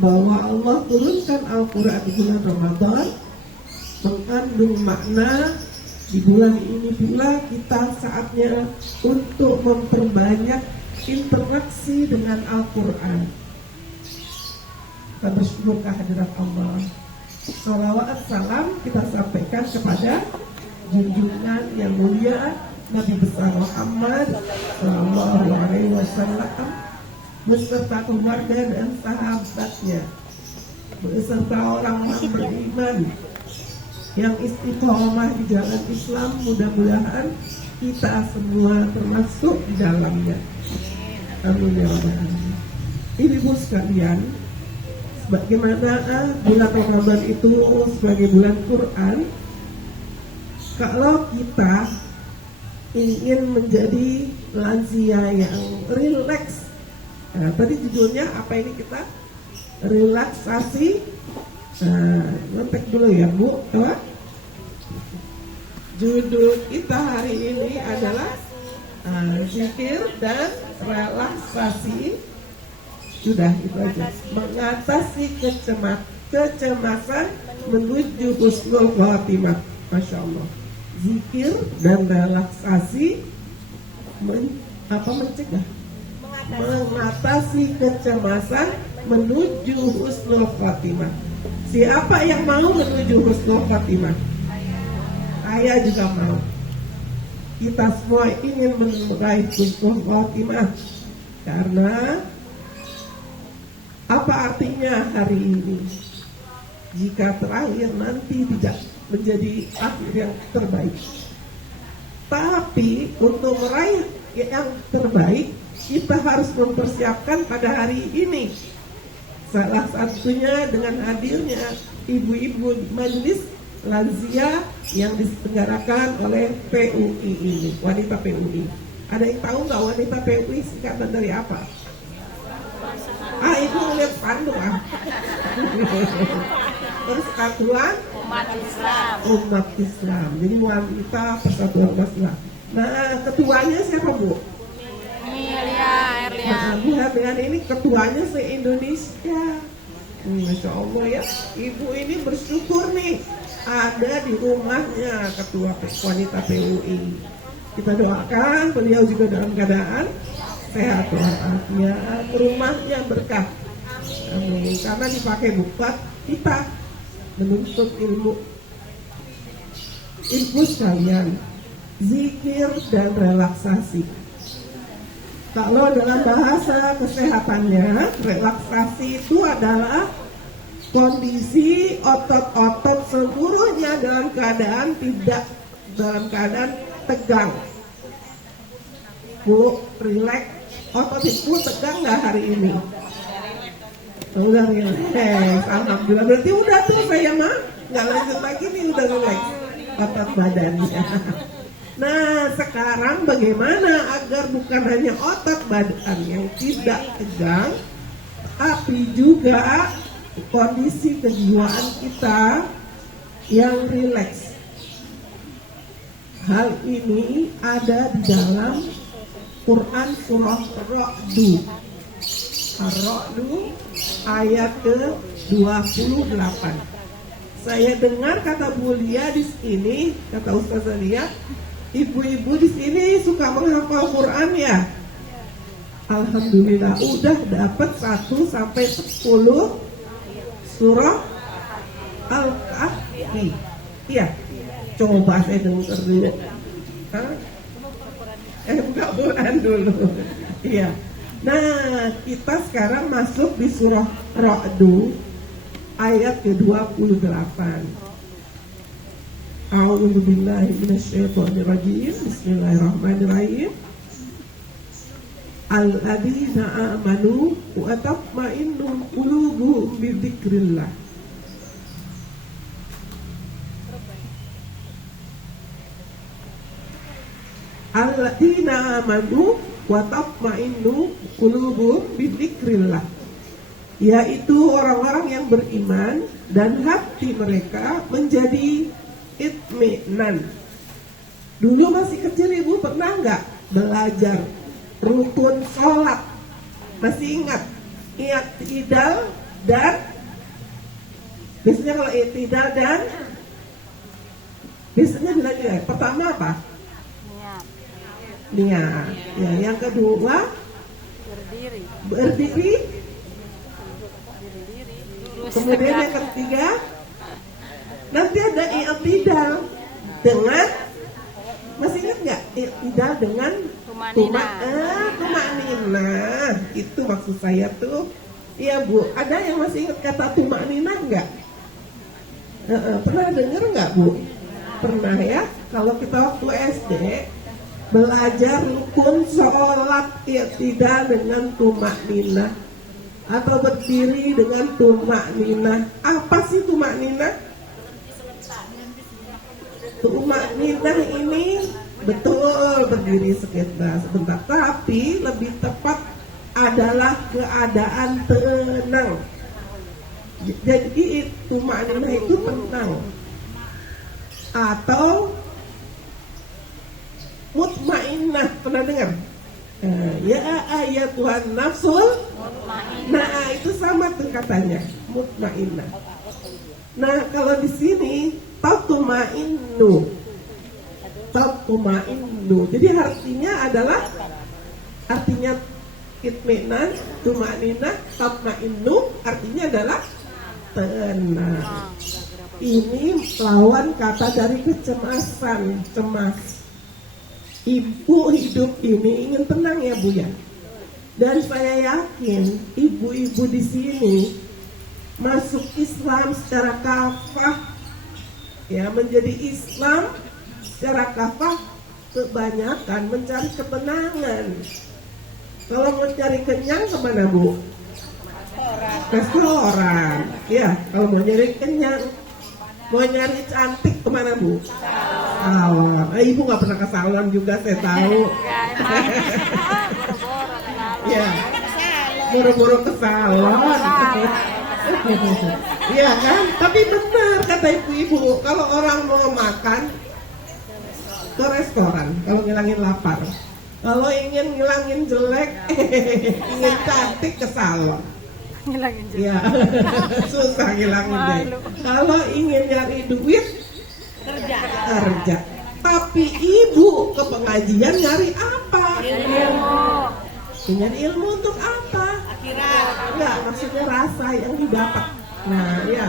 bahwa Allah turunkan Al-Quran di bulan Ramadan mengandung makna di bulan ini pula kita saatnya untuk memperbanyak interaksi dengan Al-Quran. Kita bersyukur kehadirat Allah. Salawat salam kita sampaikan kepada junjungan yang mulia Nabi besar Muhammad Sallallahu Alaihi Wasallam beserta keluarga dan sahabatnya, beserta orang-orang beriman yang istiqomah di jalan Islam. Mudah-mudahan kita semua termasuk di dalamnya. Amin ya rabbal alamin. Ibu sekalian, bagaimana bulan Ramadan itu sebagai bulan Quran? Kalau kita ingin menjadi lansia yang rileks, nah, tadi judulnya apa ini kita? Relaksasi. Ngetek dulu ya Bu. Apa? Judul kita hari ini adalah zikir dan relaksasi. Sudah itu aja. Mengatasi kecemasan menuju husnul khatimah. Masya Allah. Zikir dan relaksasi mencegah, mengatasi kecemasan menuju husnul khatimah. Siapa yang mau menuju husnul khatimah? Saya juga mau. Kita semua ingin meraih husnul khatimah. Karena apa artinya hari ini jika terakhir nanti tidak menjadi akhir yang terbaik? Tapi untuk meraih yang terbaik kita harus mempersiapkan pada hari ini. Salah satunya dengan hadirnya ibu-ibu majelis lansia yang diselenggarakan oleh PUI ini, wanita PUI. Ada yang tahu nggak wanita PUI singkatan dari apa? Ibu lihat spanduk Persatuan Umat Islam. Jadi wanita Persatuan Umat Islam. Nah, ketuanya siapa Bu? Erlia. Bu Herlian ini ketuanya se-Indonesia. Masya Allah ya. Ibu ini bersyukur nih ada di rumahnya ketua wanita PUI. Kita doakan beliau juga dalam keadaan sehat walafiat, rumahnya berkah. Amin. Karena dipakai buat kita menuntut ilmu. Ibu sekalian, zikir dan relaksasi. Kalau dalam bahasa kesehatannya, relaksasi itu adalah kondisi otot-otot seluruhnya dalam keadaan tegang. Bu, relax. Otot ibu tegang nggak hari ini? Udah relax, alhamdulillah. Berarti udah tuh saya mah nggak lanjut lagi nih, udah relax otot badannya. Nah, sekarang bagaimana agar bukan hanya otot badan yang tidak tegang, tapi juga kondisi kejiwaan kita yang rileks. Hal ini ada di dalam Quran surah Ar-Ra'du. Ar-Ra'du ayat ke-28. Saya dengar kata Bu Lia di sini, kata Ustazah Lia, ibu-ibu di sini suka menghafal Quran ya? Alhamdulillah, udah dapat 1 sampai 10 surah Al-Kahfi. Iya. Coba saya dengar dulu. Buka Quran dulu. Iya. Nah, kita sekarang masuk di surah Ra'du ayat ke-28. A'udzu billahi minasyaitonir rajim. Bismillahirrahmanirrahim. Alladzina amanu wa tatma'innu qulubuhum bi dzikrillah. Alladzina amanu wa tatma'innu qulubuhum bi dzikrillah. Yaitu orang-orang yang beriman dan hati mereka menjadi itminan. Dulu masih kecil ibu pernah nggak belajar rukun sholat? Masih ingat? I'tidal dan biasanya kalau i'tidal dan biasanya dilanjutkan. Pertama apa? Niat. Ya, yang kedua berdiri. Kemudian yang ketiga nanti ada i'tidal dengan, masih ingat nggak i'tidal dengan tumakninah? Itu maksud saya tuh. Iya Bu, ada yang masih ingat kata tumakninah nggak? Pernah dengar nggak Bu? Pernah ya. Kalau kita waktu SD belajar rukun sholat i'tidal dengan tumakninah atau berdiri dengan tumakninah. Apa sih tumakninah? Tumakninah ini betul berdiri sebentar, tapi lebih tepat adalah keadaan tenang. Jadi tumakninah itu tenang atau mutmainnah. Pernah dengar? Ya ayat Tuhan nafsul. Nah itu sama tuh katanya, mutmainnah. Nah kalau di sini tatmainnu. Jadi artinya adalah itminan, tumaninah, tatmainnu artinya adalah tenang. Ini lawan kata dari kecemasan, cemas. Ibu hidup ini ingin tenang ya Bu ya. Dan saya yakin ibu-ibu di sini masuk Islam secara kafah, ya, menjadi Islam secara kafah kebanyakan mencari ketenangan. Kalau mau cari kenyang kemana Bu? Restoran. Ya, kalau mau nyari kenyang, mau nyari cantik kemana Bu? Salon. Ibu nggak pernah ke salon juga, saya tahu. Ya, boro-boro ke salon. Iya kan? Tapi benar kata ibu-ibu, kalau orang mau makan ke restoran, kalau ngilangin lapar. Kalau ingin ngilangin jelek, ingin cantik ke salon. Ngilangin jelek. Ya, susah ngilangin jelek. Kalau ingin nyari duit, kerja. Tapi ibu ke pengajian nyari apa? Ilmu. Nyari ilmu untuk apa? Enggak, maksudnya rasa yang didapat. Nah, ya.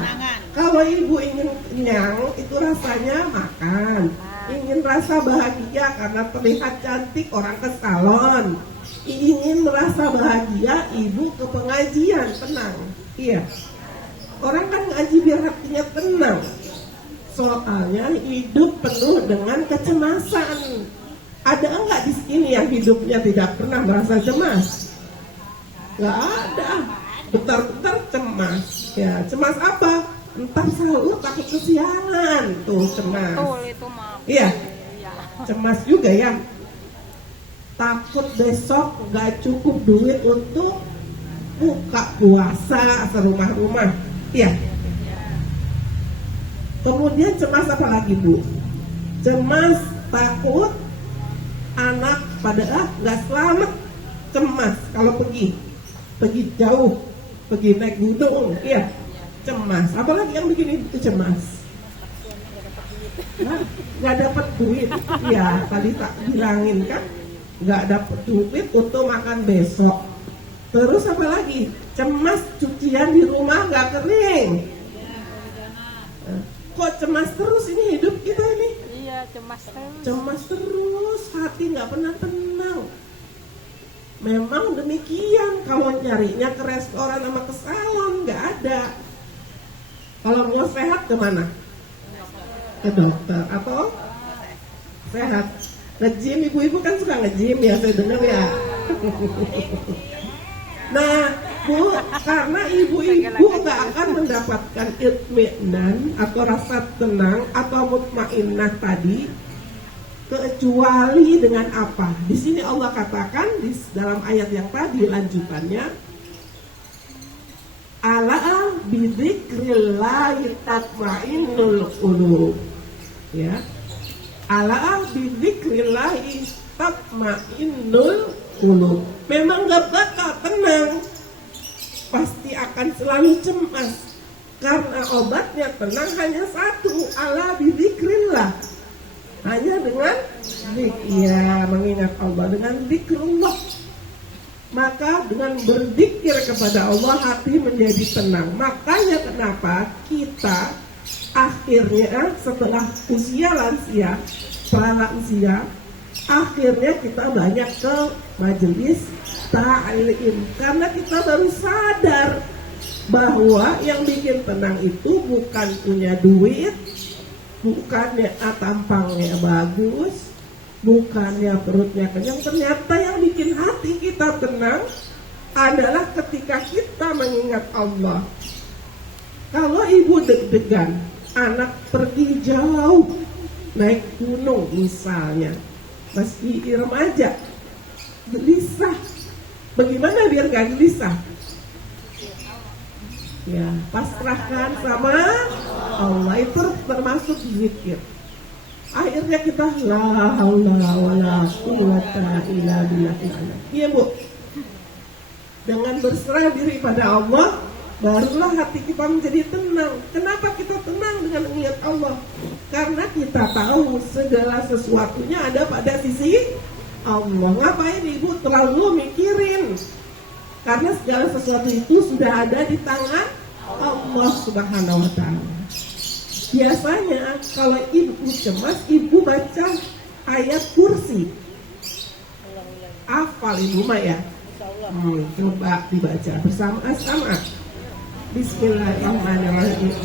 Kalau ibu ingin kenyang, itu rasanya makan. Ingin rasa bahagia karena terlihat cantik, orang ke salon. Ingin merasa bahagia, ibu ke pengajian, tenang. Iya. Orang kan ngaji biar hatinya tenang. Soalnya hidup penuh dengan kecemasan. Ada enggak di sini yang hidupnya tidak pernah merasa cemas? Enggak ada. Bentar-bentar cemas. Ya, cemas apa? Entar selalu takut kesiangan. Tuh cemas. Betul itu mah. Iya. Cemas juga ya. Takut besok enggak cukup duit untuk buka puasa serumah-rumah. Iya. Kemudian cemas apa lagi Bu? Cemas takut anak pada nggak selamat. Cemas kalau pergi jauh, pergi naik gunung, iya cemas. Apalagi yang bikin itu cemas? Nggak dapat duit, ya tadi tak bilangin kan, nggak dapat duit untuk makan besok. Terus apa lagi? Cemas cucian di rumah nggak kering. Kok cemas terus ini hidup kita ini? Iya, cemas terus. Cemas terus, hati nggak pernah tenang. Memang demikian, kalau nyarinya ke restoran sama ke salon nggak ada. Kalau mau sehat kemana? Ke dokter atau sehat. Nge-gym, ibu-ibu kan suka nge-gym ya, saya dengar ya. Nah Bu, karena ibu-ibu nggak akan mendapatkan itminan atau rasa tenang atau mutmainnah tadi kecuali dengan apa? Di sini Allah katakan di dalam ayat yang tadi lanjutannya, ala bidzikrillahi tatmainnul qulub. Ya. Ala bidzikrillahi tatmainnul qulub. Memang gak bakal tenang, pasti akan akan selalu cemas. Karena obatnya tenang hanya satu, ala bidzikrillah. Hanya dengan mengingat Allah, dengan zikrullah. Maka dengan berzikir kepada Allah hati menjadi tenang. Makanya kenapa kita akhirnya setelah usia lansia, usia, akhirnya kita banyak ke majelis ta'lim, karena kita baru sadar bahwa yang bikin tenang itu bukan punya duit, bukannya tampangnya bagus, bukannya perutnya kenyang. Ternyata yang bikin hati kita tenang adalah ketika kita mengingat Allah. Kalau ibu deg-degan, anak pergi jauh, naik gunung misalnya, masih remaja, gelisah. Bagaimana biar gak gelisah? Ya, pasrahkan sama Allah, itu termasuk zikir. Akhirnya kita la haula wala quwwata illa billah. Iya Bu, dengan berserah diri pada Allah, barulah hati kita menjadi tenang. Kenapa kita tenang dengan mengingat Allah? Karena kita tahu segala sesuatunya ada pada sisi Allah. Ngapain ibu terlalu mikirin? Karena segala sesuatu itu sudah ada di tangan Allah Subhanahu wa ta'ala. Biasanya kalau ibu cemas, ibu baca ayat kursi. Hafal ibu mah ya? Coba dibaca bersama-sama. Bismillahirrahmanirrahim.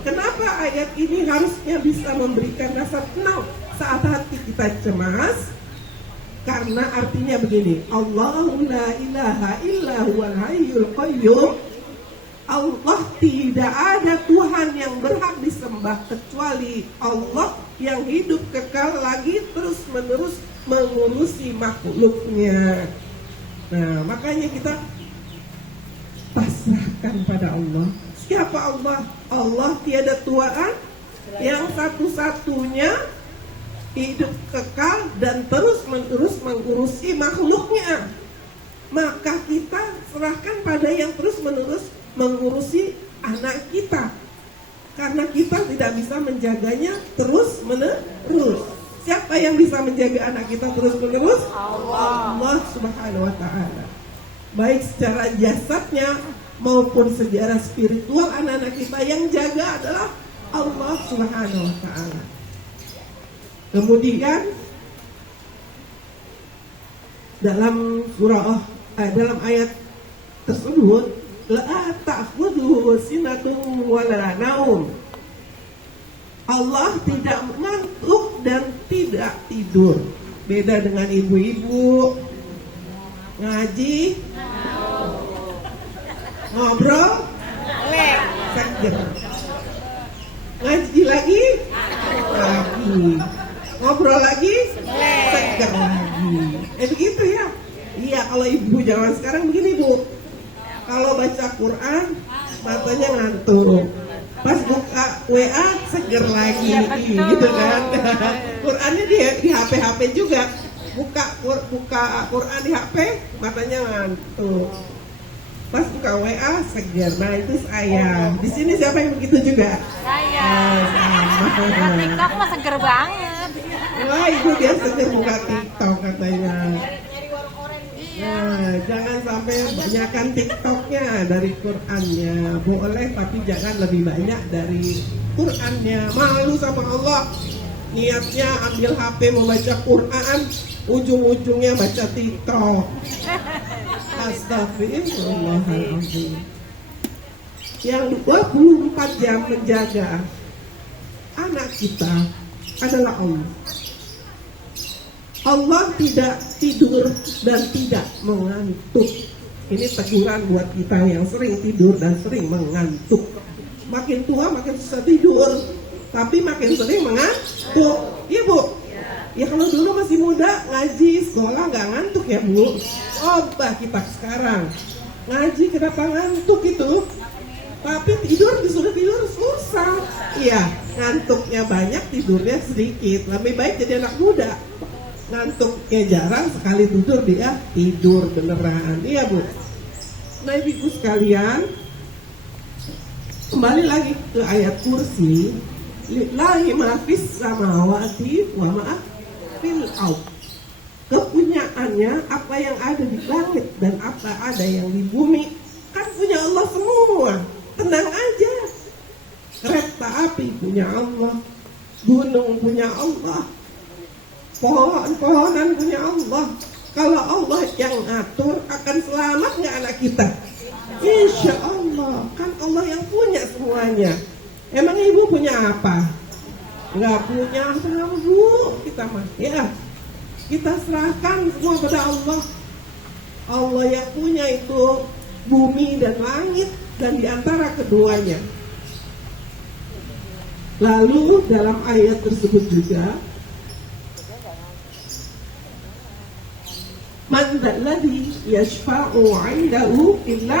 Kenapa ayat ini harusnya bisa memberikan rasa tenang saat hati kita cemas? Karena artinya begini, Allahu la ilaha illa huwal hayyul qayyum. Allah, tidak ada Tuhan yang berhak disembah kecuali Allah yang hidup kekal lagi terus menerus mengurusi makhluknya. Nah, makanya kita pasrahkan pada Allah. Siapa Allah? Allah tiada Tuhan, yang satu-satunya hidup kekal dan terus menerus mengurusi makhluknya. Maka kita serahkan pada yang terus menerus mengurusi anak kita, karena kita tidak bisa menjaganya terus menerus. Siapa yang bisa menjaga anak kita terus menerus? Allah Subhanahu wa ta'ala. Baik secara jasadnya maupun secara spiritual, anak-anak kita yang jaga adalah Allah Subhanahu wa ta'ala. Kemudian dalam dalam ayat tersebut, la ta'khudhuhu sinatun wala naum. Allah tidak mengantuk dan tidak tidur. Beda dengan ibu-ibu ngaji, ngobrol, seger. Ngaji lagi, ngobrol lagi, seger lagi. Begitu ya. Iya, kalau ibu zaman sekarang begini Bu. Kalau baca Quran, matanya ngantuk. Pas buka WA, seger lagi, gitu kan. Qurannya di HP juga. Buka Quran di HP, matanya ngantuk. Pas buka WA, seger. Nah, itu saya. Di sini siapa yang begitu juga? Saya. TikTok mah seger banget. Wah, ibu dia seger buka TikTok katanya. Nah, jangan sampai banyakkan TikToknya dari Qurannya. Boleh, tapi jangan lebih banyak dari Qurannya. Malu sama Allah. Niatnya ambil HP membaca Quran, ujung-ujungnya baca TikTok. Astagfirullahaladzim. yang 24 jam menjaga anak kita adalah Allah. Allah tidak tidur dan tidak mengantuk. Ini teguran buat kita yang sering tidur dan sering mengantuk. Makin tua makin susah tidur, tapi makin sering mengantuk. Iya Bu? Ya kalau dulu masih muda ngaji sekolah nggak ngantuk ya Bu. Coba kita sekarang ngaji kenapa ngantuk itu? Tapi disuruh tidur susah. Iya, ngantuknya banyak, tidurnya sedikit. Lebih baik jadi anak muda. Ngantuknya jarang, sekali tidur dia tidur beneran. Iya Bu. Nah ibu sekalian, kembali lagi ke ayat kursi. Lillahi ma fis samawati wa ma fil ardh. Kepunyaannya apa yang ada di langit dan apa ada yang di bumi kan punya Allah semua. Tenang aja. Kereta api punya Allah, gunung punya Allah, pohon-pohonan punya Allah. Kalau Allah yang ngatur, akan selamat nggak anak kita? Insya Allah, kan Allah yang punya semuanya. Emang ibu punya apa? Nggak punya apa Bu, kita mah ya. Kita serahkan semua pada Allah. Allah yang punya itu bumi dan langit dan diantara keduanya. Lalu dalam ayat tersebut juga, man dzalladzi yashfa'u 'indahu illa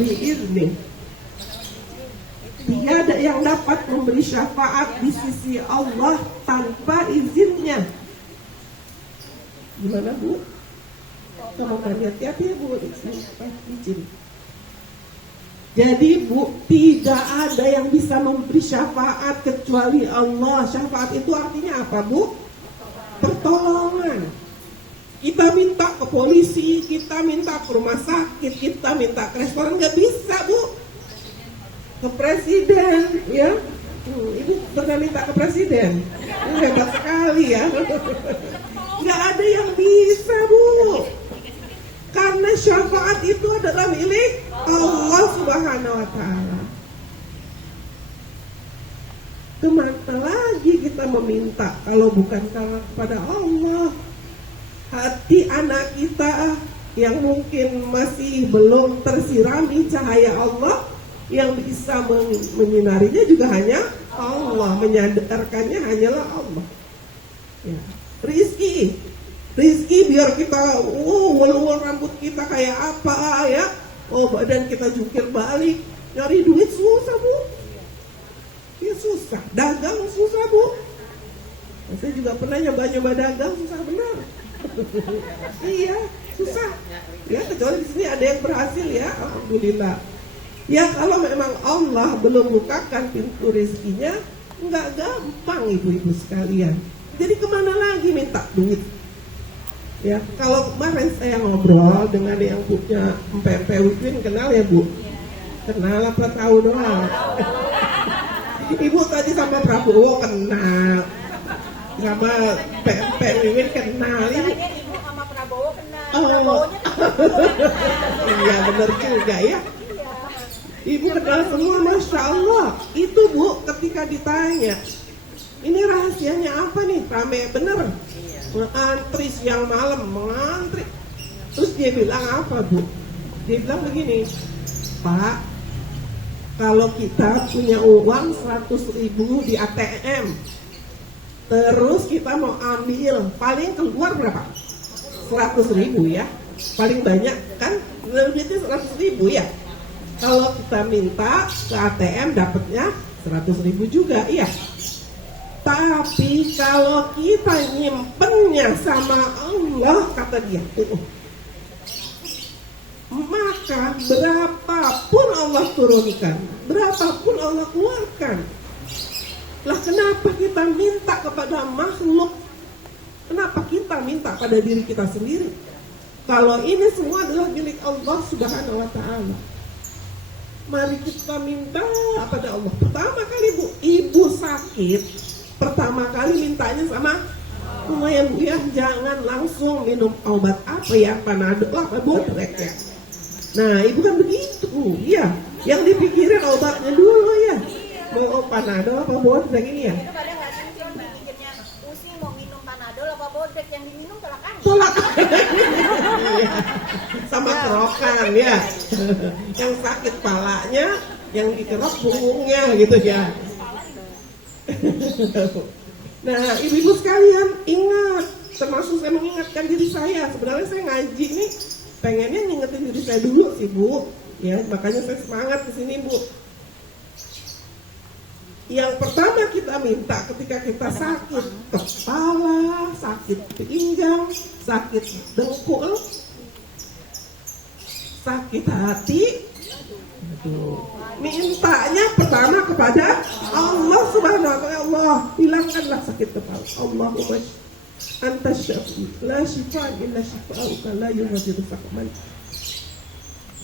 bi'idznih. Tiada yang dapat memberi syafaat di sisi Allah tanpa izinnya. Gimana Bu? Kamu kan hati-hati ya Bu, izin. Jadi Bu, tidak ada yang bisa memberi syafaat kecuali Allah. Syafaat itu artinya apa Bu? Pertolongan. Kita minta ke polisi, kita minta ke rumah sakit, kita minta ke restoran, nggak bisa Bu. Ke presiden, ya. Ibu pernah minta ke presiden? Hebat sekali ya. Nggak ada yang bisa Bu. Karena syafaat itu adalah milik Allah Subhanahu wa Ta'ala. Kemana lagi kita meminta kalau bukan kepada Allah? Hati anak kita yang mungkin masih belum tersirami cahaya Allah, yang bisa menyinarinya juga hanya Allah, menyadarkannya hanyalah Allah. Ya. Rizki biar kita ulur rambut kita kayak apa ya, badan kita jungkir balik, nyari duit susah Bu, ya susah. Dagang susah Bu. Saya juga pernah nyoba dagang, susah benar. Iya susah ya, kecuali di sini ada yang berhasil ya, alhamdulillah. Ya kalau memang Allah belum bukakan pintu rezekinya, nggak gampang ibu-ibu sekalian. Jadi kemana lagi minta duit? Ya, kalau kemarin saya ngobrol dengan yang punya MPP Witwin, kenal ya Bu? Kenal apa tahu doang? Ibu tadi sama Prabowo kenal, sama PMP Witwin kenal. Ibu sama Prabowo kenal. Iya benar juga ya. Ibu kenal semua, Masya Allah. Itu Bu, ketika ditanya, ini rahasianya apa nih? Rame bener. Mengantri siang malam, mengantri. Terus dia bilang apa Bu? Dia bilang begini, Pak, kalau kita punya uang 100.000 di ATM, terus kita mau ambil, paling keluar berapa? 100.000 ya. Paling banyak kan, duitnya 100.000 ya. Kalau kita minta ke ATM dapatnya 100.000 juga, iya. Tapi kalau kita nyimpennya sama Allah, kata dia, maka berapapun Allah turunkan, berapapun Allah keluarkan, lah kenapa kita minta kepada makhluk? Kenapa kita minta pada diri kita sendiri? Kalau ini semua adalah milik Allah Subhanahu wa Ta'ala. Mari kita minta pada Allah. Pertama kali Bu, ibu sakit, pertama kali mintanya sama lumayan Bu ya, jangan langsung minum obat apa ya, Panadol apa Bobrek ya. Nah ibu kan begitu ya, Yang dipikirin obatnya dulu ya. Mau Panadol apa Bodrek ini ya? Itu pada nggak sinkron mikirnya. Usi mau minum Panadol apa Bodrek, yang diminum tolak angin. Tolak. Iya. Sama kerokan ya. Yang sakit palanya, yang dikerok punggungnya gitu ya. Nah, ibu-ibu sekalian ingat, termasuk saya mengingatkan diri saya. Sebenarnya saya ngaji nih pengennya ngingetin diri saya dulu sih Bu. Ya, makanya saya semangat di sini Bu. Yang pertama kita minta ketika kita sakit kepala, sakit pinggang, sakit dengkul, sakit hati, mintanya pertama kepada Allah Subhanahu wa ta'ala. Allah, hilangkanlah sakit kepala. Allahumma anta syafi la shifa illa shifa'uka la yughadiru saqaman.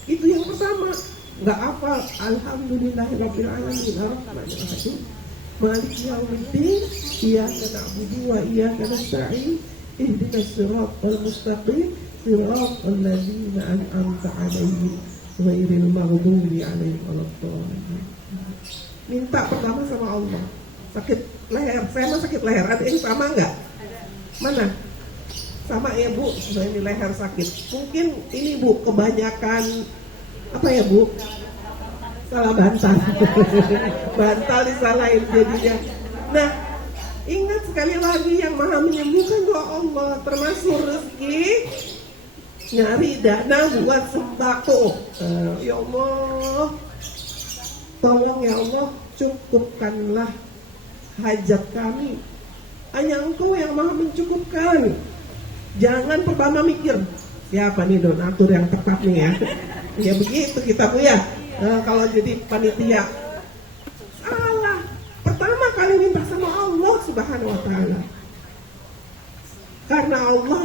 Itu yang pertama. Enggak apa, alhamdulillahirabbil alamin arrahmanir rahim maliki yaumiddin iyyaka na'budu wa iyyaka nasta'in ihdinas siratal mustaqim siratal ladzina an'amta 'alaihim ghairil maghdubi 'alaihim waladdallin. Minta pertama sama Allah. Sakit leher, saya mah sakit leher, ada yang sama enggak? Mana? Sama ya Bu, saya di leher sakit. Mungkin ini Bu, kebanyakan apa ya Bu? Salah bantal. Bantal disalahin jadinya. Nah, ingat sekali lagi yang maha menyembuhkan doa Allah, termasuk rezeki, nyari dana buat sembako. Ya Allah, tolong ya Allah, cukupkanlah hajat kami. Hanya Engkau yang maha mencukupkan. Jangan pertama mikir siapa nih donatur yang tepat nih ya. Ya begitu kita Bu ya. Kalau jadi panitia salah. Pertama kali minta sama Allah Subhanahu wa ta'ala. Karena Allah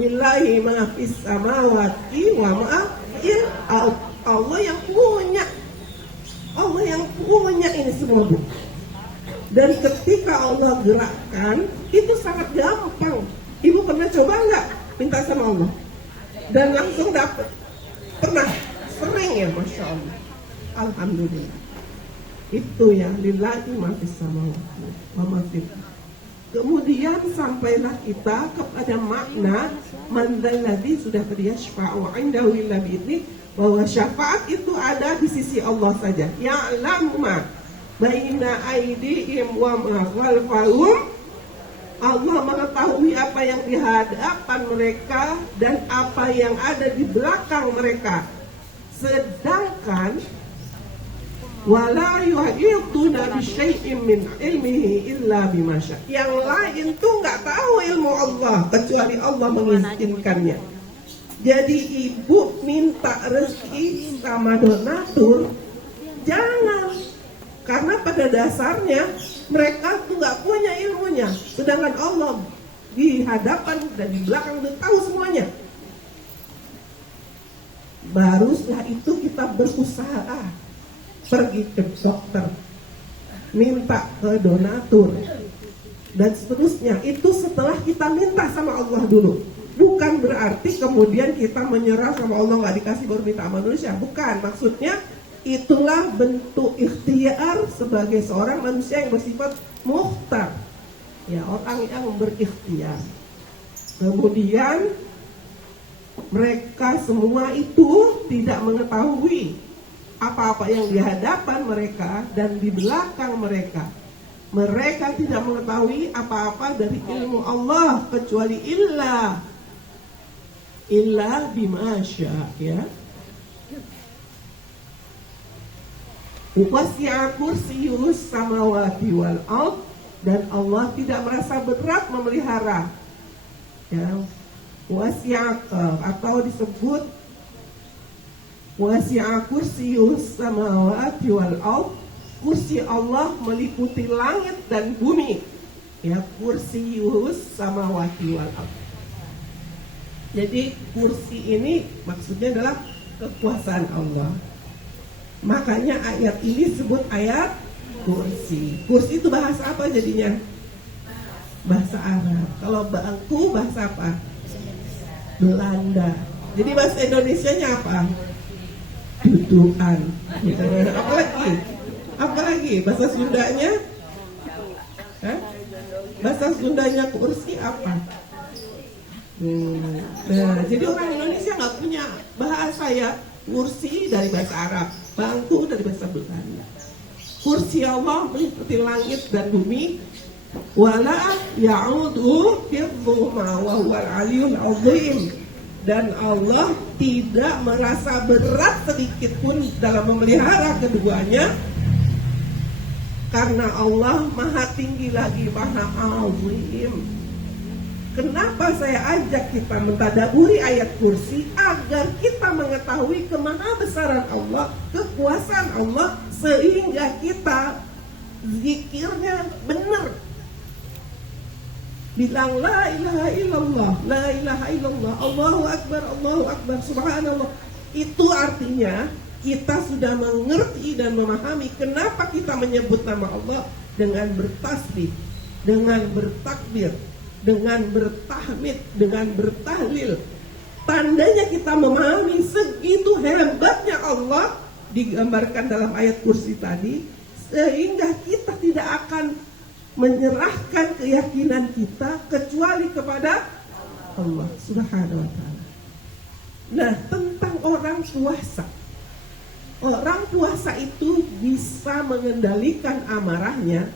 lillahi ma fis samawati wa ma fil ardh. Allah yang punya. Allah yang punya ini semua Bu. Dan ketika Allah gerakkan itu sangat gampang. Ibu pernah coba nggak minta sama Allah dan langsung dapat? Pernah? Sering ya, masya Allah. Alhamdulillah. Itu ya, lillahi ma fis samawati wa ma fil ardh. Kemudian sampailah kita kepada makna man dzalladzi sudah yashfa'u 'indahu illa bi'idznih, bahwa syafaat itu ada di sisi Allah saja. Ya'lamu ma baina aydihim wa ma khalfahum. Allah mengetahui apa yang di hadapan mereka dan apa yang ada di belakang mereka. Sedangkan wala yuhituna bi syai'in min ilmihi illa bima syaa. Yang lain tuh nggak tahu ilmu Allah kecuali Allah mengizinkannya. Jadi ibu minta rezeki sama donatur jangan, karena pada dasarnya mereka tuh nggak punya ilmunya, sedangkan Allah di hadapan dan di belakang udah tahu semuanya. Baru setelah itu kita berusaha pergi ke dokter, minta ke donatur, dan seterusnya. Itu setelah kita minta sama Allah dulu. Bukan berarti kemudian kita menyerah sama Allah, nggak dikasih baru minta sama manusia. Bukan, maksudnya itulah bentuk ikhtiar sebagai seorang manusia yang bersifat mukhtar, ya, orang yang berikhtiar. Kemudian mereka semua itu tidak mengetahui apa-apa yang di hadapan mereka dan di belakang mereka. Mereka tidak mengetahui apa-apa dari ilmu Allah kecuali illa bima syaa, ya. Wasi'a kursiyyus samawati wal ardh, dan Allah tidak merasa berat memelihara, ya. Wasi'a atau disebut wasi'a kursiyyus samawati wal ardh, kursi Allah meliputi langit dan bumi, ya. Kursiyyus samawati wal ardh. Jadi kursi ini maksudnya adalah kekuasaan Allah. Makanya ayat ini disebut ayat kursi. Kursi itu bahasa apa jadinya? Bahasa Arab. Kalau bangku bahasa apa? Belanda. Jadi bahasa Indonesianya apa? dudukan. Apalagi bahasa Sundanya? Hah? Bahasa Sundanya kursi apa? Nah, jadi orang Indonesia nggak punya bahasa ya. Kursi dari bahasa Arab, bangku dari bahasa Belanda. Kursi Allah meliputi langit dan bumi. Wala ya'udu hifdhuhuma wa huwal aliyyul azim. Dan Allah tidak merasa berat sedikit pun dalam memelihara keduanya, karena Allah maha tinggi lagi, maha azim. Kenapa saya ajak kita mentadaburi ayat kursi? Agar kita mengetahui kemahabesaran Allah, kekuasaan Allah, sehingga kita zikirnya benar. Bilang la ilaha illallah, la ilaha illallah, Allahu akbar, subhanallah. Itu artinya kita sudah mengerti dan memahami kenapa kita menyebut nama Allah dengan bertasbih, dengan bertakbir, dengan bertahmid, dengan bertahlil. Tandanya kita memahami segitu hebatnya Allah digambarkan dalam ayat kursi tadi, sehingga kita tidak akan menyerahkan keyakinan kita kecuali kepada Allah Subhanahu wa ta'ala. Nah, tentang orang puasa. Orang puasa itu bisa mengendalikan amarahnya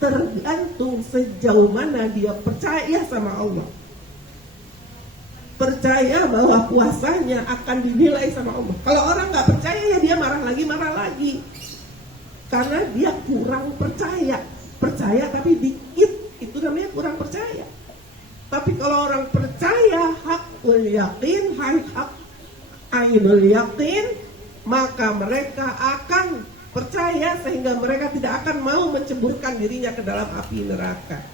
tergantung sejauh mana dia percaya sama Allah. Percaya bahwa puasanya akan dinilai sama Allah. Kalau orang nggak percaya ya dia marah lagi. Karena dia kurang percaya. Percaya tapi dikit, itu namanya kurang percaya. Tapi kalau orang percaya hakul yakin, hak ainul yakin, maka mereka akan percaya sehingga mereka tidak akan mau menceburkan dirinya ke dalam api neraka.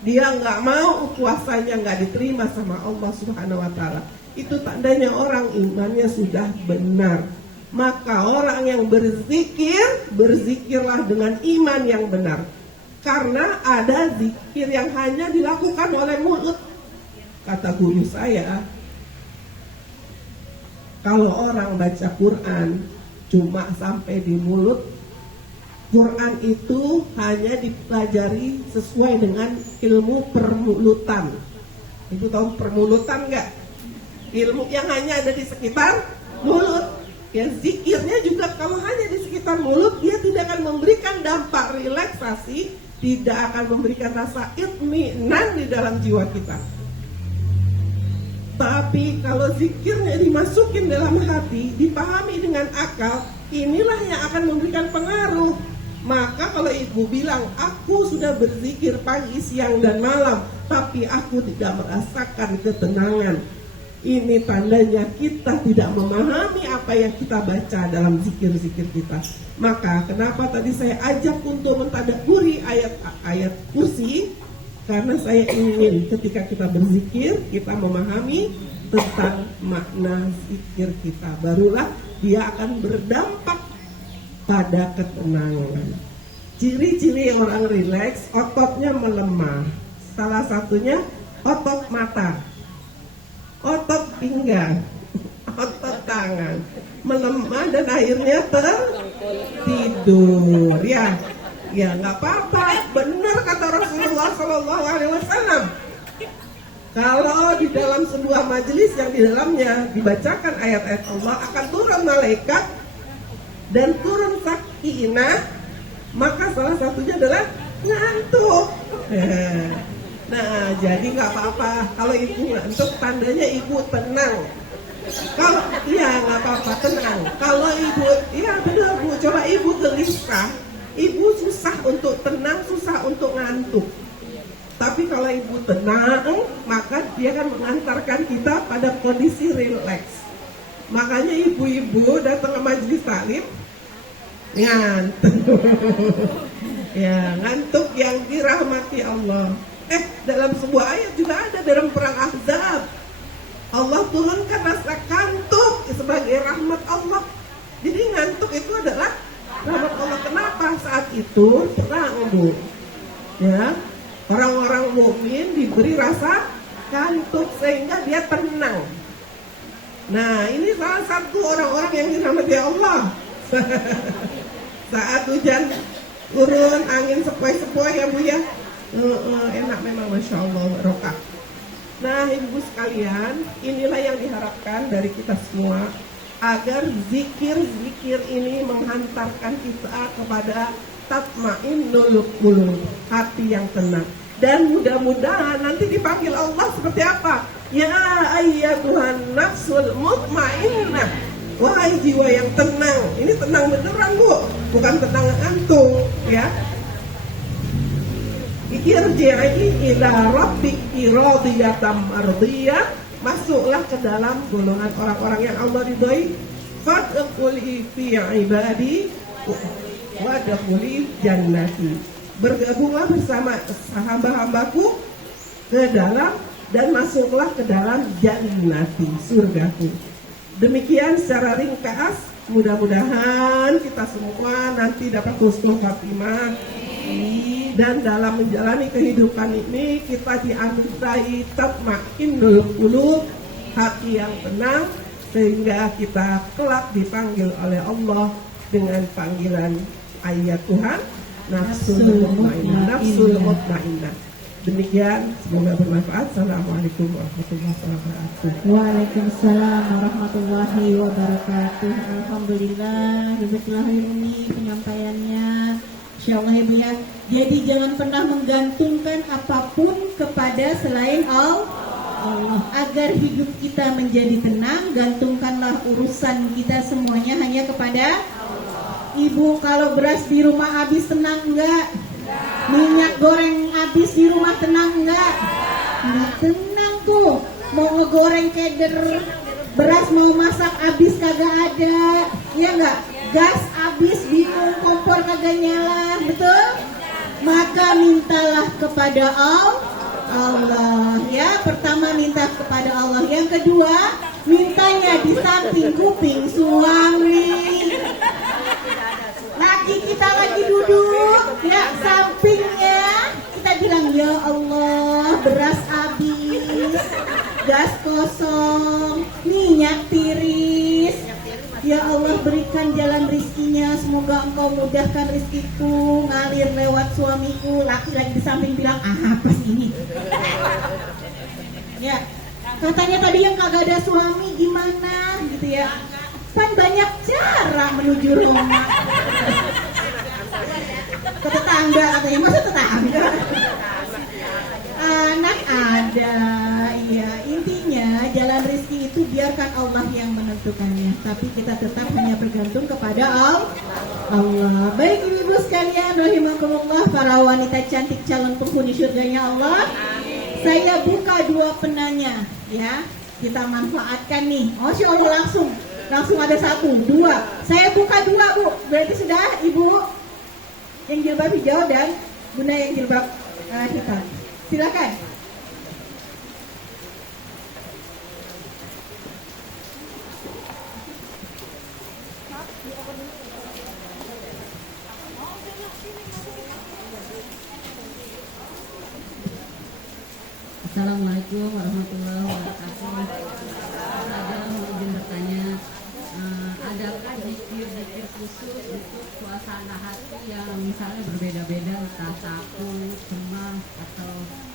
Dia nggak mau puasanya nggak diterima sama Allah Subhanahu wa ta'ala. Itu tandanya orang imannya sudah benar. Maka orang yang berzikir, berzikirlah dengan iman yang benar. Karena ada zikir yang hanya dilakukan oleh mulut. Kata guru saya, kalau orang baca Quran cuma sampai di mulut, Quran itu hanya dipelajari sesuai dengan ilmu permulutan. Ibu tahu permulutan nggak? Ilmu yang hanya ada di sekitar mulut. Ya, zikirnya juga kalau hanya di sekitar mulut, dia tidak akan memberikan dampak relaksasi, tidak akan memberikan rasa itminan di dalam jiwa kita. Tapi kalau zikirnya dimasukin dalam hati, dipahami dengan akal, inilah yang akan memberikan pengaruh. Maka kalau ibu bilang, aku sudah berzikir pagi, siang, dan malam, tapi aku tidak merasakan ketenangan, ini tandanya kita tidak memahami apa yang kita baca dalam zikir-zikir kita. Maka kenapa tadi saya ajak untuk mentadabburi ayat-ayat kursi? Karena saya ingin ketika kita berzikir, kita memahami tentang makna zikir kita. Barulah dia akan berdampak pada ketenangan. Ciri-ciri orang rileks, ototnya melemah. Salah satunya otot mata, otot pinggang, otot tangan melemah dan akhirnya tertidur. Ya nggak apa-apa, benar kata Rasulullah SAW. Kalau di dalam sebuah majelis yang di dalamnya dibacakan ayat-ayat Allah, akan turun malaikat dan turun sakinah, maka salah satunya adalah ngantuk. Nah, jadi nggak apa-apa kalau ibu ngantuk, tandanya ibu tenang. Kalau iya nggak apa-apa, tenang. Kalau ibu, iya benar bu, coba ibu gelisah, ibu susah untuk tenang, susah untuk ngantuk. Tapi kalau ibu tenang, maka dia akan mengantarkan kita pada kondisi rileks. Makanya ibu-ibu datang ke majelis taklim ngantuk. Ya, ngantuk yang dirahmati Allah. Dalam sebuah ayat juga ada dalam perang Ahzab, Allah turunkan rasa kantuk sebagai rahmat Allah. Jadi ngantuk itu adalah rahmat Allah. Kenapa? Saat itu perang, bu. Ya, orang-orang mukmin diberi rasa kantuk sehingga dia tenang. Nah, ini salah satu orang-orang yang dirahmati Allah. Saat hujan turun, angin sepoi-sepoi ya Bu ya. Enak memang, Masya Allah, barokah. Nah, ibu sekalian, inilah yang diharapkan dari kita semua, agar zikir-zikir ini menghantarkan kita kepada tatmainnul qulub, hati yang tenang. Dan mudah-mudahan nanti dipanggil Allah seperti apa? Ya ayyatuhan nafsul mutmainnah, wahai jiwa yang tenang. Ini tenang beneran Bu, bukan tenang ngantuk ya. Irji'i ila rabbiki radiyatan mardiyah, masuklah ke dalam golongan orang-orang yang Allah ridhoi. Fadkhuli fi ibadi wadkhuli jannati, bergabunglah bersama hamba-hambaku ke dalam dan masuklah ke dalam jannati, surgaku. Demikian secara ringkas, mudah-mudahan kita semua nanti dapat husnul khatimah. Dan dalam menjalani kehidupan ini kita dianugerahi tatmainnul qulub, hati yang tenang, sehingga kita kelak dipanggil oleh Allah dengan panggilan ayat Tuhan, nafsul mutmainnah. Demikian, semoga bermanfaat. Assalamualaikum warahmatullahi wabarakatuh. Waalaikumsalam warahmatullahi wabarakatuh. Alhamdulillah, jazakallahu khairan penyampaiannya. Insyaallah ya Bu ya. Jadi jangan pernah menggantungkan apapun kepada selain Allah. Agar hidup kita menjadi tenang, gantungkanlah urusan kita semuanya hanya kepada Allah. Ibu, kalau beras di rumah habis tenang enggak? Minyak goreng habis di rumah tenang enggak? Enggak tenang tuh. Mau ngegoreng keder, beras mau masak habis kagak ada. Iya enggak? Gas habis, bingung, kompor kagak nyala, betul? Maka mintalah kepada Allah ya. Pertama minta kepada Allah, yang kedua mintanya di samping kuping suami. Lagi kita lagi duduk ya, sampingnya kita bilang, ya Allah, beras habis, gas kosong, minyak tiris. Ya Allah, berikan jalan rizkinya, semoga engkau mudahkan rizkiku, ngalir lewat suamiku. Laki lagi di samping bilang, apa sih ini? Ya, katanya tadi yang kagak ada suami gimana gitu ya. Kan banyak cara menuju rumah. Ke tetangga katanya, masa tetangga? Anak ada, ya intinya jalan rezeki itu biarkan Allah yang menentukannya, tapi kita tetap hanya bergantung kepada Allah. Baik ibu-ibu sekalian, rahimakumullah, para wanita cantik calon penghuni surganya Allah. Saya buka dua penanya, ya kita manfaatkan nih. Masya Allah, langsung ada 1, 2. Saya buka 2 Bu, berarti sudah ibu yang jilbab hijau dan bunda yang jilbab hitam. Silakan. Assalamualaikum warahmatullahi wabarakatuh. Saya mau izin bertanya, adakah zikir-zikir khusus untuk suasana hati yang misalnya berbeda-beda, entah takut, cemas, atau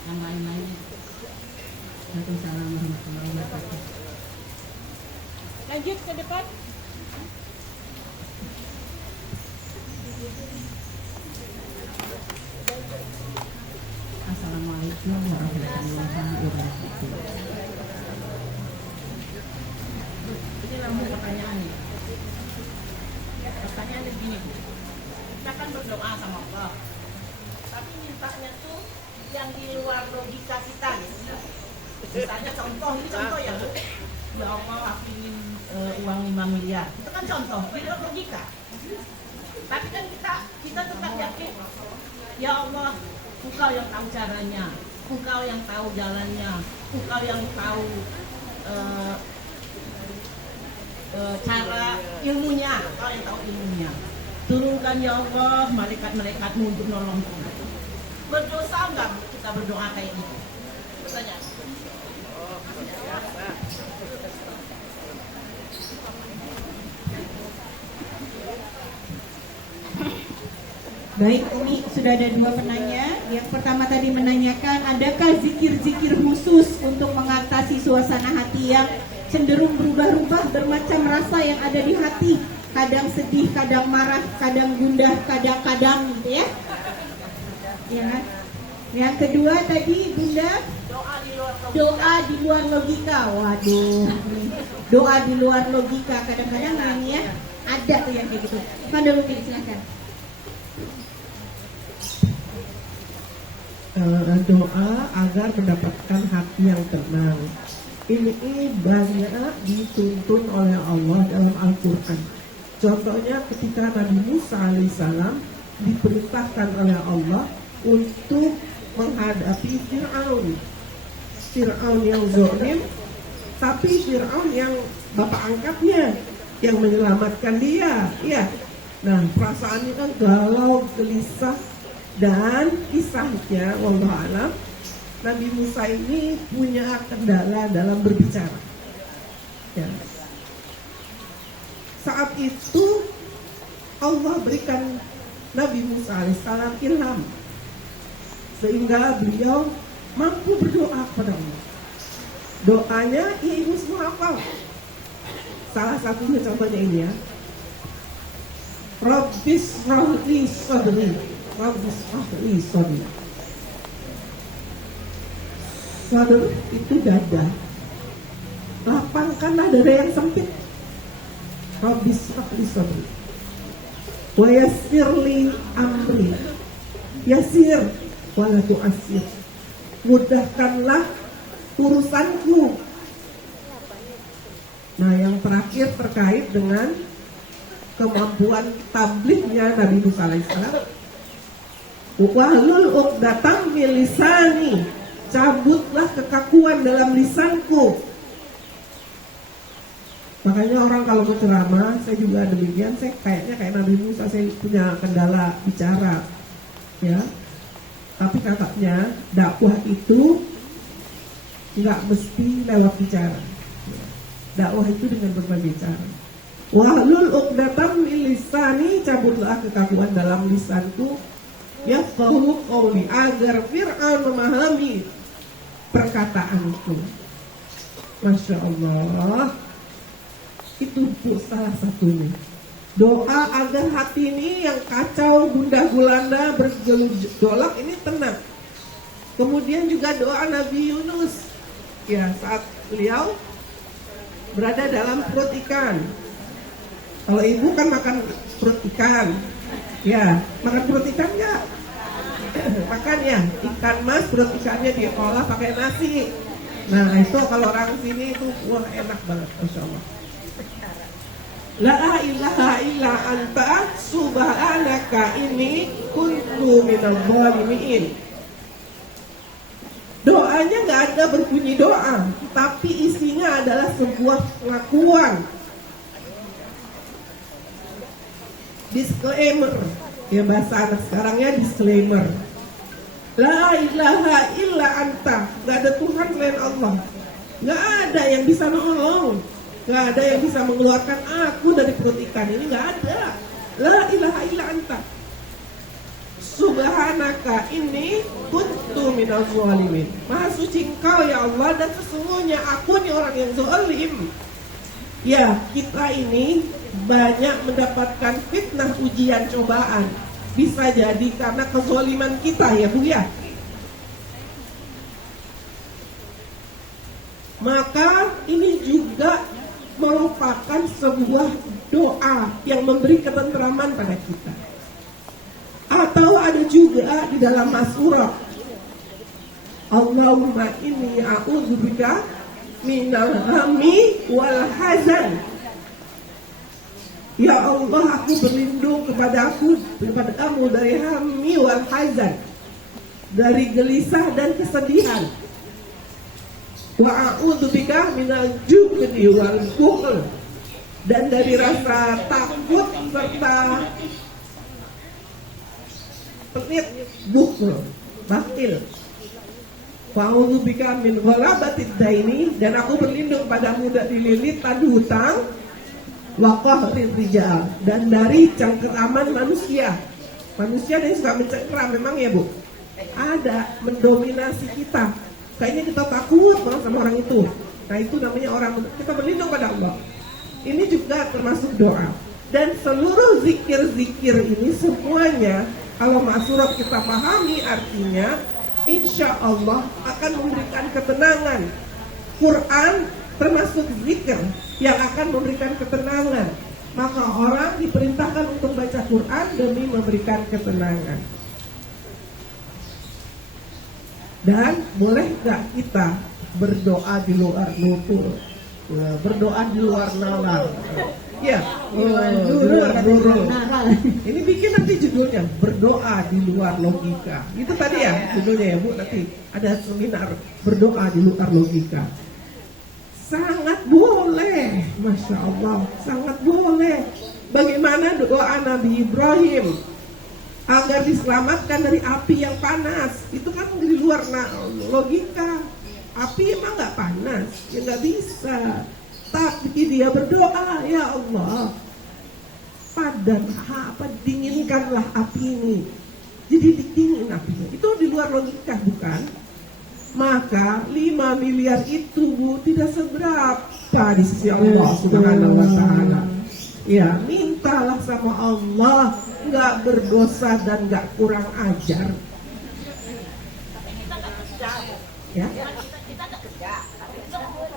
yang lain-lainnya? Waalaikumsalam warahmatullahi wabarakatuh. Lanjut ke depan. Assalamualaikum warahmatullahi wabarakatuh. Ini lambung pertanyaan nih. Pertanyaannya begini, Bu. Kita kan berdoa sama Allah, tapi mintanya tuh yang di luar logika kita gitu. Misalnya contoh, ini contoh ya Bu. Ya Allah, aku ingin uang 5 miliar. Itu kan contoh, di luar logika. Tapi kan kita tetap yakin, ya Allah, Engkau yang tahu caranya, Engkau yang tahu jalannya, Engkau yang tahu cara ilmunya, Engkau yang tahu ilmunya. Turunkan ya Allah malaikat-malaikatmu untuk nolongku. Berdosa enggak kita berdoa kayak gitu? Pertanyaan. Baik, Umi, sudah ada 2 penanya. Yang pertama tadi menanyakan, adakah zikir-zikir khusus untuk mengatasi suasana hati yang cenderung berubah-ubah, bermacam rasa yang ada di hati, kadang sedih, kadang marah, kadang gundah, kadang-kadang gitu ya. Ya kan? Yang kedua tadi Bunda, doa di luar logika. Waduh, doa di luar logika kadang-kadang ini ya ada tuh yang kayak gitu. Pada Umi, silakan. Doa agar mendapatkan hati yang tenang. Ini banyak dituntun oleh Allah dalam Al-Quran. Contohnya ketika Nabi Musa alaihissalam diperintahkan oleh Allah untuk menghadapi Fir'aun. Fir'aun yang zalim, tapi Fir'aun yang bapak angkatnya, yang menyelamatkan dia. Ya. Nah, perasaannya kan galau, gelisah, dan kisahnya, wallahu alam, Nabi Musa ini punya kendala dalam berbicara. Ya. Saat itu Allah berikan Nabi Musa alaihissalam ilham sehingga beliau mampu berdoa kepada Allah. Doanya ibu semua hafal. Salah satunya contohnya ini ya. Rabbis rahli sadri, Rabbis rahli sadri. Sadr itu dada. Lapangkanlah dada yang sempit. Rabbis rahli sadri. Wa yassirli amri. Yasir wala tu'assir. Mudahkanlah urusanku. Nah, yang terakhir terkait dengan kemampuan tablignya Nabi Musa alaihissalam. Wahlul 'uqdatam min lisani. Cabutlah kekakuan dalam lisanku. Makanya orang kalau berceramah, saya juga demikian, saya kayaknya kayak Nabi Musa, saya punya kendala bicara. Ya. Tapi katanya dakwah itu nggak mesti lewat bicara. Dakwah itu dengan berbagai cara. Wahlul 'uqdatam min lisani, cabutlah kekakuan dalam lisanku, yafqahu qawli, agar Fir'aun memahami perkataanku. Masya Allah, itu salah satunya. Doa agar hati ini yang kacau, gundah gulana, bergejolak ini tenang. Kemudian juga doa Nabi Yunus, ya, saat beliau berada dalam perut ikan. Kalau ibu kan makan perut ikan, ya, makan perut ikan nggak? Makan ya, ikan mas, perut ikannya diolah pakai nasi. Nah itu kalau orang sini itu wah enak banget, Masya Allah. La ilaha illa anta subhanaka inni kuntu minadh dhalimin. Doanya nggak ada berbunyi doa, tapi isinya adalah sebuah pengakuan, disclaimer, ya bahasa anak sekarangnya disclaimer. La ilaha illa anta, nggak ada Tuhan selain Allah, nggak ada yang bisa menolong, nggak ada yang bisa mengeluarkan aku dari perut ikan ini, nggak ada. La ilaha illa anta subhanaka inni kuntu minadh dhalimin. Maha suci Engkau ya Allah, dan sesungguhnya aku ini orang yang zalim. Ya, kita ini banyak mendapatkan fitnah, ujian, cobaan. Bisa jadi karena kezaliman kita ya Bu ya. Maka ini juga merupakan sebuah doa yang memberi ketentraman pada kita. Atau ada juga di dalam Masurah, Allahumma inni a'udzubika minal hammi wal hazan. Ya Allah, aku berlindung kepada kamu dari hammi wal hazan, dari gelisah dan kesedihan. Wa a'udzubika minal jubni wal bukhl, dan dari rasa takut serta pelit, bukhl, bakhil. Wa a'udzubika min ghalabatid daini, dan aku berlindung padamu dari lilitan hutang, wa qahrir rijal, dan dari cengkeraman manusia. Manusia ada yang suka mencengkram, memang ya Bu? Ada, mendominasi kita. Kayaknya kita takut banget sama orang itu. Nah itu namanya orang, kita berlindung pada Allah. Ini juga termasuk doa. Dan seluruh zikir-zikir ini semuanya, kalau maksurat kita pahami artinya, insya Allah akan memberikan ketenangan. Quran termasuk zikir yang akan memberikan ketenangan. Maka orang diperintahkan untuk baca Quran demi memberikan ketenangan. Dan boleh gak kita berdoa di luar nutur, berdoa di luar nalar? Ya, di luar nurul. Ini bikin nanti judulnya berdoa di luar logika. Itu tadi ya judulnya ya Bu, nanti ada seminar berdoa di luar logika. Sangat boleh, Masya Allah, sangat boleh. Bagaimana doa Nabi Ibrahim agar diselamatkan dari api yang panas? Itu kan di luar logika. Api emang nggak panas, ya nggak bisa. Tapi dia berdoa, ya Allah, dinginkanlah api ini. Jadi dingin apinya. Itu di luar logika, bukan? Maka 5 miliar itu Bu tidak seberapa di sisi Allah Subhanahu wa Ta'ala. Ya, mintalah sama Allah, nggak berdosa dan nggak kurang ajar. Ya. Kita nggak kerja, tapi kita mau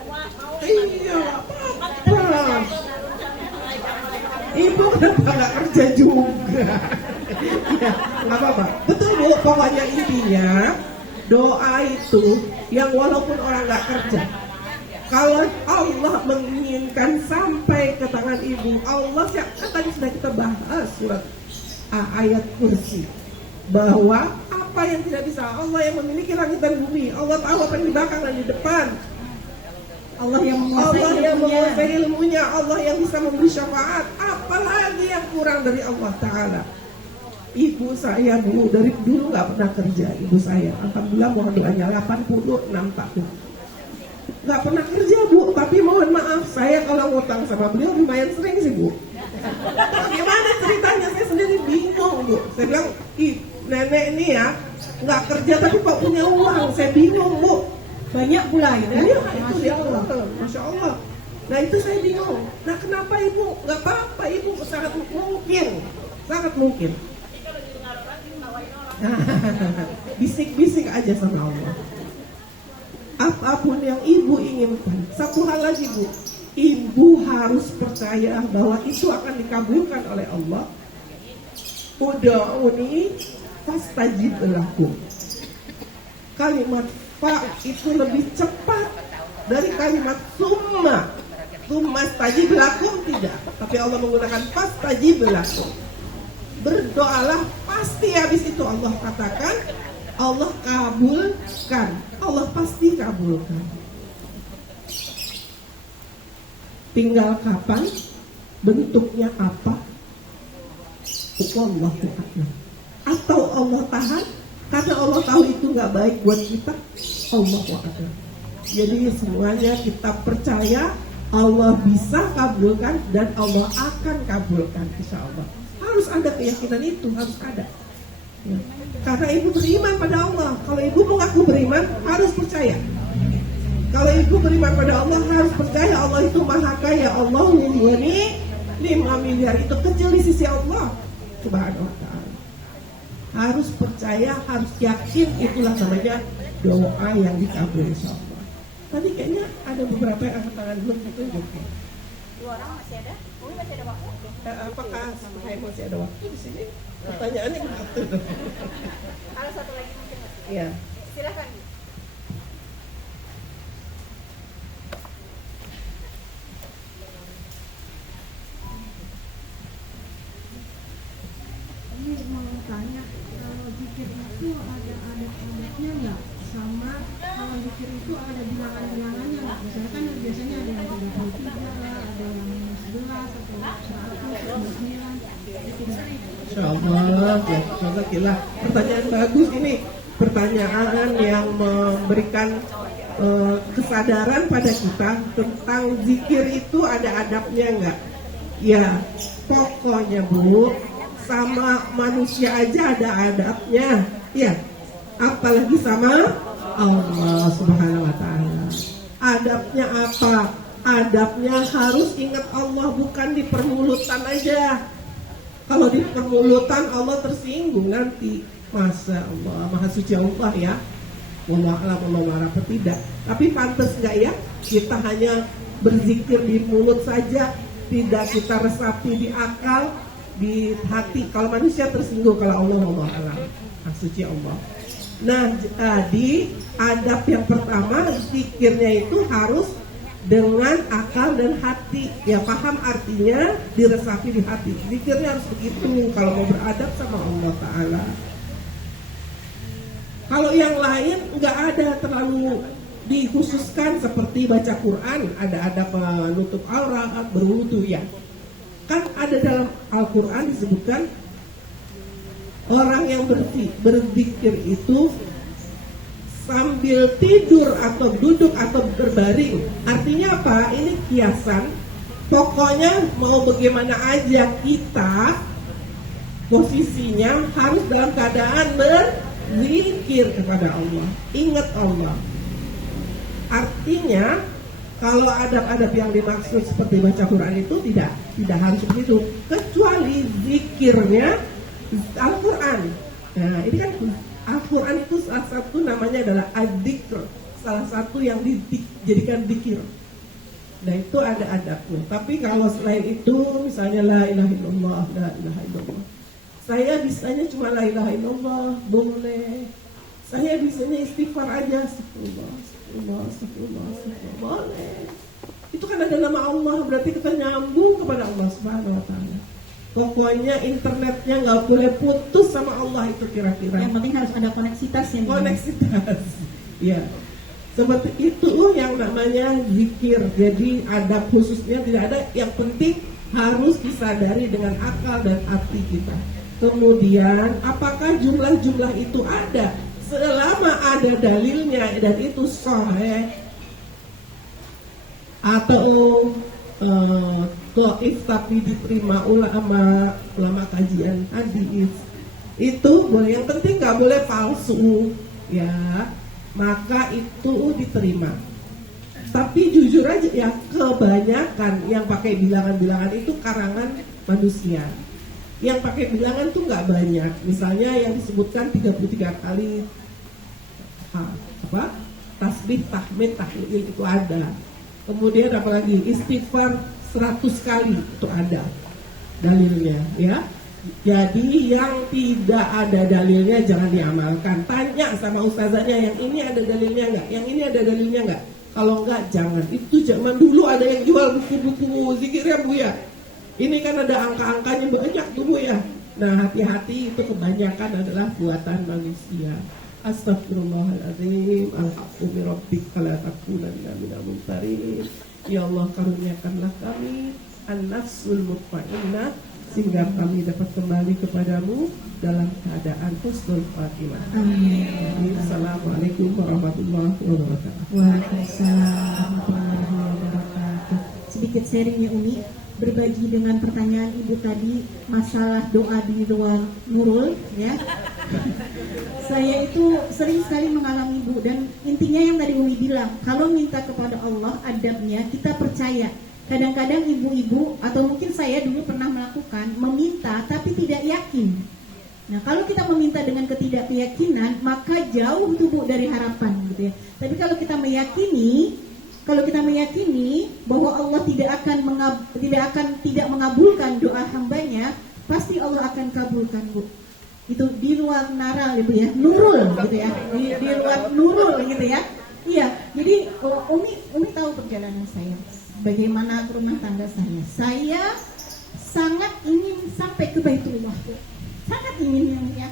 Iya, apa? Ibu kenapa nggak kerja juga? Ya, nggak apa-apa. Betul Bu, pokoknya intinya doa itu yang walaupun orang nggak kerja, kalau Allah menginginkan sampai ke tangan ibu, Allah tadi sudah kita bahas surat ayat kursi, bahwa apa yang tidak bisa, Allah yang memiliki langit dan bumi, Allah tahu apa yang di belakang dan di depan, Allah yang menguasai ilmunya, Allah yang bisa memberi syafaat, apalagi yang kurang dari Allah Ta'ala. Ibu saya Bu dari dulu nggak pernah kerja, ibu saya, alhamdulillah mohon doanya 86 tahun nggak pernah kerja Bu, tapi mohon maaf saya kalau ngutang sama beliau lumayan sering sih Bu. Gimana ceritanya, saya sendiri bingung Bu. Saya bilang, nenek ini ya nggak kerja tapi kok punya uang, saya bingung Bu. banyak pula gitu. Iya, itu dia Allah, Masya Allah. Nah itu saya bingung. Nah kenapa ibu nggak apa-apa, ibu sangat mungkin. Bisik-bisik aja sama Allah. Apapun yang ibu inginkan. Satu hal lagi Bu, ibu harus percaya bahwa itu akan dikabulkan oleh Allah. Ud'uni fastajib lakum. Kalimat fa itu lebih cepat dari kalimat summa. Summa stajib lakum tidak, tapi Allah menggunakan fastajib lakum. Berdoalah, pasti habis itu Allah katakan, Allah kabulkan, Allah pasti kabulkan. Tinggal kapan, bentuknya apa, Allah Tuhan. Atau Allah tahan, karena Allah tahu itu nggak baik buat kita, Allah Tuhan. Jadi semuanya kita percaya Allah bisa kabulkan dan Allah akan kabulkan, insya Allah. Harus ada keyakinan itu, harus ada. Ya. Karena ibu beriman pada Allah. Kalau ibu mengaku beriman, harus percaya. Kalau ibu beriman pada Allah, harus percaya Allah itu maha kaya. Allah ini 5 miliar itu kecil di sisi Allah Subhanahu wa Ta'ala. Harus percaya, harus yakin, itulah namanya doa yang dikabul insya Allah. Tadi kayaknya ada beberapa yang angkat tangan belum ditunjuk. 2 orang masih ada? Umi masih ada waktu? Apakah saya masih ada waktu di sini? Pertanyaannya begitu. Kalau satu lagi mungkin masih. Iya. Silakan. Ini mau tanya, kalau zikir itu ada adat-adatnya nggak? Sama kalau zikir itu ada bilangan-bilangannya nggak? Misalnya kan biasanya ada yang 33 lah, ada yang 11 atau 100, 99. Insya Allah, ya, insya Allah gila. Pertanyaan bagus ini. Pertanyaan yang memberikan kesadaran pada kita tentang zikir itu ada adabnya enggak? Ya, pokoknya Bu, sama manusia aja ada adabnya, ya. Apalagi sama Allah Subhanahu wa taala. Adabnya apa? Adabnya harus ingat Allah, bukan di permulutan aja. Kalau di permulutan Allah tersinggung nanti. Masya Allah, Maha Suci Allah ya. Wallah apa tidak. Tapi pantas nggak ya kita hanya berzikir di mulut saja, tidak kita resapi di akal, di hati. Kalau manusia tersinggung, kalau Allah alam. Maha Suci Allah. Nah, di adab yang pertama, zikirnya itu harus dengan akal dan hati. Ya, paham artinya, diresapi di hati. Zikirnya harus begitu kalau mau beradab sama Allah Ta'ala. Kalau yang lain nggak ada terlalu dikhususkan seperti baca Quran, ada menutup aurat, berwudu ya. Kan ada dalam Al-Quran disebutkan orang yang berzikir itu sambil tidur atau duduk atau berbaring. Artinya apa? Ini kiasan. Pokoknya mau bagaimana aja kita posisinya harus dalam keadaan berzikir kepada Allah. Ingat Allah. Artinya kalau adab-adab yang dimaksud seperti baca Quran itu tidak harus begitu, kecuali zikirnya Al-Quran. Nah, ini kan Al-Quran itu salah satu namanya adalah ad-dzikr, salah satu yang dijadikan zikir. Nah, itu ada adabnya. Tapi kalau selain itu, misalnya la ilaha illallah, la ilaha illallah. Saya bisanya cuma la ilaha illallah, boleh. Saya bisanya istighfar aja, astagfirullah, boleh. Itu kan ada nama Allah, berarti kita nyambung kepada Allah Subhanahu wa taala. Pokoknya internetnya nggak boleh putus sama Allah itu kira-kira. Yang penting harus ada koneksitas yang koneksitas. Ya, seperti itu yang namanya zikir. Jadi adab khususnya tidak ada. Yang penting harus disadari dengan akal dan hati kita. Kemudian apakah jumlah-jumlah itu ada? Selama ada dalilnya dan itu sahih atau doif tapi diterima ulama kajian hadis, itu boleh. Yang penting nggak boleh palsu ya, maka itu diterima. Tapi jujur aja ya, kebanyakan yang pakai bilangan-bilangan itu karangan manusia. Yang pakai bilangan tuh nggak banyak. Misalnya yang disebutkan 33 kali tasbih, tahmid, tahlil itu ada. Kemudian apalagi istighfar 100 kali itu ada dalilnya ya. Jadi yang tidak ada dalilnya jangan diamalkan. Tanya sama ustazahnya, yang ini ada dalilnya nggak? Yang ini ada dalilnya nggak? Kalau nggak jangan. Itu zaman dulu ada yang jual buku-buku zikirnya Bu ya. Ini kan ada angka-angkanya banyak tuh Bu ya. Nah, hati-hati, itu kebanyakan adalah buatan manusia. Astagfirullahaladzim. Alhamdulillah rabbika la takunanna minal mumtarin. Ya Allah, karuniakanlah kami an-nafsul mutmainnah sehingga kami dapat kembali kepadamu dalam keadaan husnul khatimah. Amin. Assalamualaikum warahmatullahi wabarakatuh. Waalaikumsalam warahmatullahi wabarakatuh. Sedikit sharing ya Umi, berbagi dengan pertanyaan Ibu tadi masalah doa di ruang nurul ya. Saya itu sering sekali mengalami Bu, dan intinya yang tadi Umi bilang, kalau minta kepada Allah adabnya kita percaya. Kadang-kadang ibu-ibu atau mungkin saya dulu pernah melakukan meminta tapi tidak yakin. Nah, kalau kita meminta dengan ketidakyakinan maka jauh tuh Bu dari harapan gitu ya. Tapi kalau kita meyakini bahwa Allah tidak mengabulkan doa hambanya, pasti Allah akan kabulkan Bu. Itu di luar naral gitu ya, nurul gitu ya, di luar nurul gitu ya. Iya, jadi Umi tahu perjalanan saya, bagaimana rumah tangga saya. Saya sangat ingin sampai ke Baitullah, sangat ingin ya.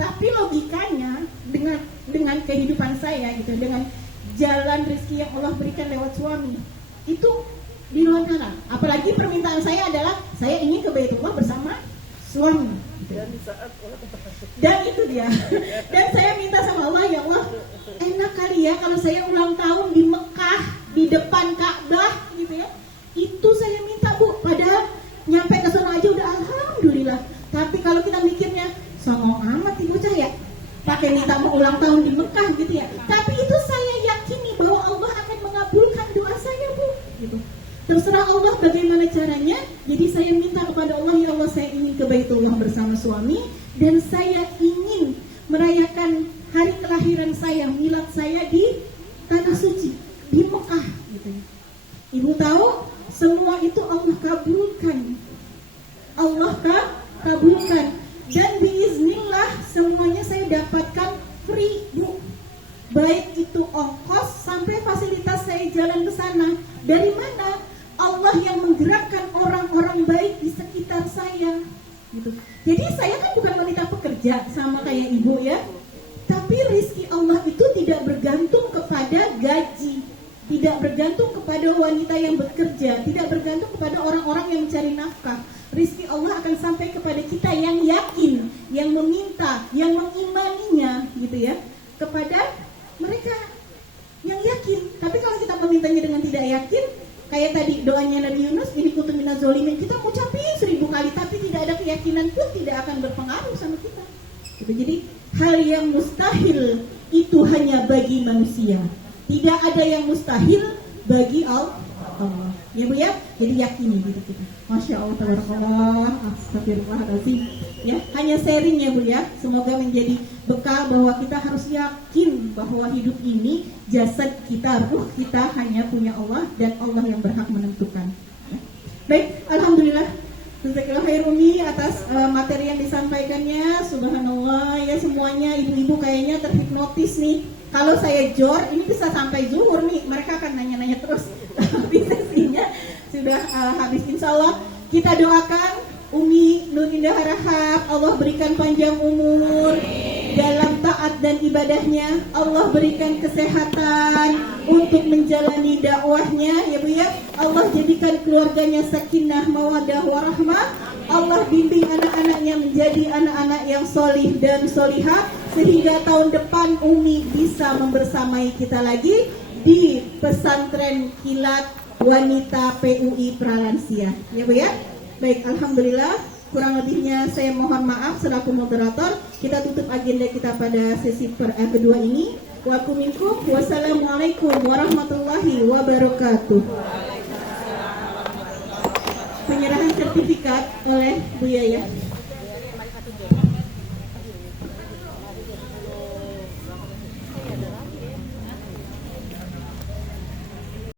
Tapi logikanya dengan kehidupan saya gitu, dengan jalan rezeki yang Allah berikan lewat suami, itu di luar naral. Apalagi permintaan saya adalah saya ingin ke Baitullah bersama suami. Dan itu dia. Dan saya minta sama Allah, ya Allah, enak kali ya kalau saya ulang tahun di Mekah, di depan Ka'bah gitu ya. Itu saya minta Bu, padahal nyampe ke sana aja udah alhamdulillah. bocah ya, pakai minta mau ulang tahun di Mekah gitu ya. Tapi itu saya yakini bahwa Allah akan mengabulkan doa saya, Bu. Gitu. Terserah Allah bagaimana caranya. Jadi saya minta kepada Allah, ya Allah, saya ingin ke Baitullah bersama suami, dan saya ingin merayakan hari kelahiran saya, milad saya di tanah suci, di Mekah gitu. Ibu tahu, semua itu Allah kabulkan. Allah kabulkan. Dan biiznillah semuanya saya dapatkan free, Bu. Baik itu ongkos sampai fasilitas saya jalan ke sana. Dari mana? Allah yang menggerakkan orang-orang baik di sekitar saya. Gitu. Jadi saya kan bukan wanita pekerja sama kayak ibu ya. Tapi rizki Allah itu tidak bergantung kepada gaji, tidak bergantung kepada wanita yang bekerja, tidak bergantung kepada orang-orang yang mencari nafkah. Rizki Allah akan sampai kepada kita yang yakin, yang meminta, yang mengimaninya, gitu ya, kepada mereka yang yakin. Tapi kalau kita memintanya dengan tidak yakin, kayak tadi doanya Nabi Yunus, ini kutu minaz zolimin, kita ucapin 1000 kali, tapi tidak ada keyakinan pun tidak akan berpengaruh sama kita. Gitu. Jadi hal yang mustahil itu hanya bagi manusia. Tidak ada yang mustahil bagi Allah. Ya Bu ya, jadi yakini gitu kita. Masya Allah, tabarakallah, astagfirullahaladzim. Ya, hanya sharing ya Bu ya. Semoga menjadi bekal bahwa kita harus yakin bahwa hidup ini, jasad kita, ruh kita hanya punya Allah, dan Allah yang berhak menentukan. Ya. Baik, alhamdulillah. Jazakallahu khair Umi atas materi yang disampaikannya. Subhanallah ya, semuanya ibu-ibu kayaknya terhipnotis nih. Kalau saya jor, ini bisa sampai zuhur nih. Mereka akan nanya-nanya terus. Tapi sesinya sudah habis. Insya Allah kita doakan Umi Nur Indah Harahap, Allah berikan panjang umur dalam taat dan ibadahnya. Allah berikan kesehatan untuk menjalani dakwahnya, ya Bu ya. Allah jadikan keluarganya sakinah, mawadah, warahmah. Allah bimbing anak-anaknya menjadi anak-anak yang solih dan solihah, sehingga tahun depan Umi bisa membersamai kita lagi di pesantren kilat wanita PUI Pralansia, ya Bu ya. Baik, alhamdulillah. Kurang lebihnya saya mohon maaf selaku moderator. Kita tutup agenda kita pada sesi kedua ini. Wassalamualaikum warahmatullahi wabarakatuh. Penyerahan sertifikat oleh Bu Yaya.